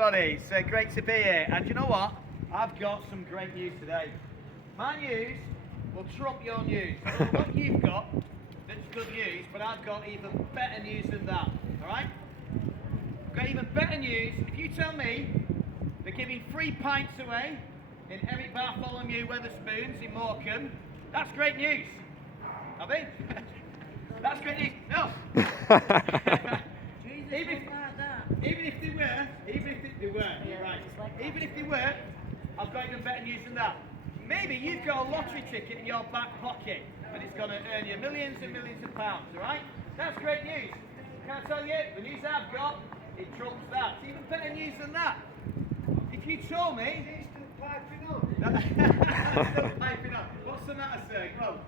everybody. It's great to be here. And you know what? I've got some great news today. My news will trump your news. I don't know what you've got that's good news, but I've got even better news than that. Alright? I've got even better news. If you tell me they're giving free pints away in Eric Bartholomew Weatherspoons in Morecambe, that's great news. Have they? That's great news. No. Even if they were, you're right. Even if they were, I've got even better news than that. Maybe you've got a lottery ticket in your back pocket and it's going to earn you millions and millions of pounds, alright? That's great news. Can I tell you, the news I've got, it trumps that. It's even better news than that. If you told me... He's still piping on. Still piping on. What's the matter, sir? Go.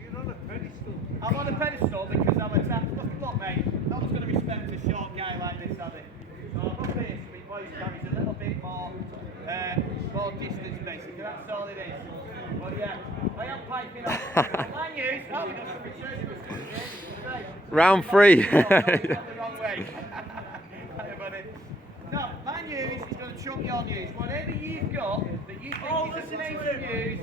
You're on a pedestal. I'm on a pedestal because I'm attacked. Look, mate, no one's going to respect a short guy like this, have they? So I'm up here so my voice carries a little bit more distance, basically. That's all it is. But yeah, I am piping up. My news. Oh, we've got some returns. Round 3. No, the wrong way. Hey, buddy. No, my news is going to trump your news. Whatever you've got that you think is amazing news,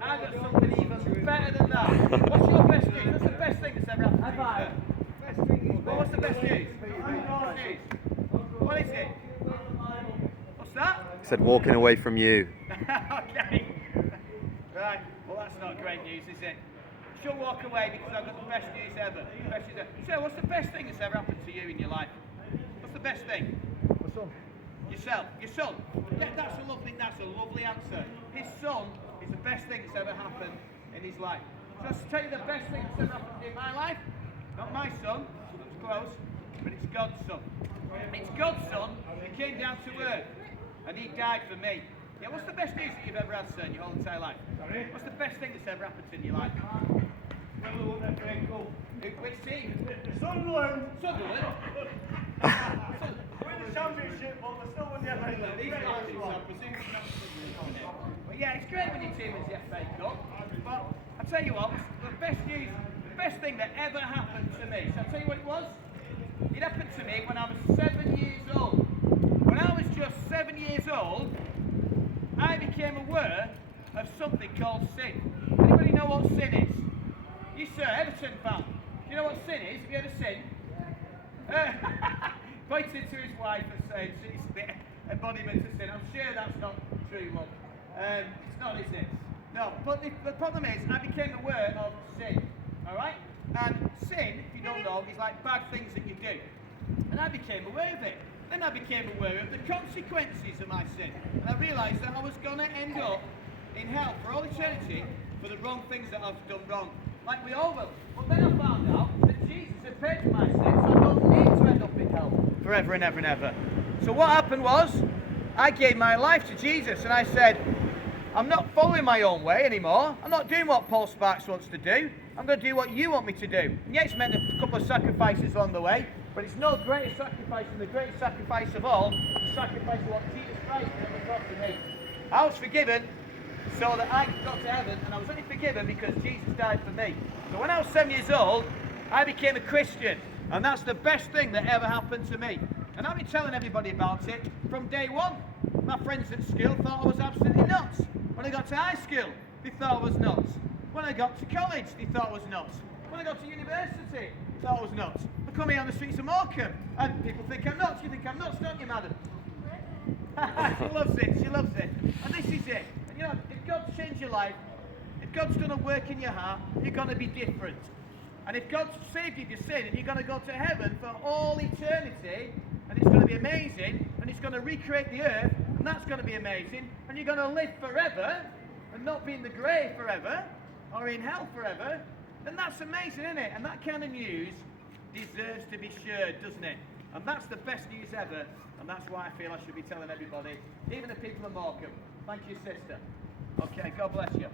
I've got something even better than that. What's your best news? What's the best thing that's ever happened to you? Well, what's the best news? What is it? What's that? He said walking away from you. Okay. Right. Well, that's not great news, is it? She'll walk away because I've got the best news ever. Best news ever. So, what's the best thing that's ever happened to you in your life? What's the best thing? My son. Yourself. Your son. Yeah, that's a lovely answer. His son is the best thing that's ever happened in his life. So I'll tell you the best thing that's ever happened in my life. Not my son, that's close, but it's God's son. It's God's son that came down to earth and he died for me. Yeah, what's the best news that you've ever had, sir, in your whole entire life? What's the best thing that's ever happened in your life? Which team? Sunderland. Sunderland? We're in the championship, but we're still in the FA Cup. These guys, I presume it's not Sunderland. Well, yeah, it's great when your team wins the FA Cup, but I'll tell you what, the best news, the best thing that ever happened to me. So I'll tell you what it was. It happened to me when I was 7 years old. When I was just 7 years old, I became aware of something called sin. Anybody know what sin is? You, sir, Everton fan. Do you know what sin is? Have you ever sinned? Pointing to his wife and saying she's the embodiment of sin. I'm sure that's not true, love. It's not, is it? No, but the problem is I became aware of sin. Alright? And sin, if you don't know, is like bad things that you do. And I became aware of it. Then I became aware of the consequences of my sin. And I realised that I was going to end up in hell for all eternity for the wrong things that I've done wrong. Like we all will. But then I found out that Jesus had paid for my sins, so I don't need to end up in hell forever and ever and ever. So what happened was, I gave my life to Jesus and I said, I'm not following my own way anymore. I'm not doing what Paul Sparks wants to do. I'm going to do what you want me to do. And yeah, it's meant a couple of sacrifices along the way, but it's no greater sacrifice than the greatest sacrifice of all, the sacrifice of what Jesus Christ did on the cross for me. I was forgiven so that I got to heaven, and I was only forgiven because Jesus died for me. So when I was 7 years old, I became a Christian, and that's the best thing that ever happened to me. And I've been telling everybody about it from day one. My friends at school thought I was absolutely nuts. When I got to high school, they thought I was nuts. When I got to college, they thought I was nuts. When I got to university, they thought I was nuts. I come here on the streets of Morecambe, and people think I'm nuts. You think I'm nuts, don't you, madam? She loves it, she loves it. And this is it. And you know, if God's changed your life, if God's going to work in your heart, you're going to be different. And if God's saved you of your sin, and you're going to go to heaven for all eternity, and it's going to be amazing, and it's going to recreate the earth, and that's going to be amazing, and you're going to live forever, and not be in the grave forever, or in hell forever, then that's amazing, isn't it? And that kind of news deserves to be shared, doesn't it? And that's the best news ever, and that's why I feel I should be telling everybody, even the people of Morecambe. Thank you, sister. Okay, God bless you.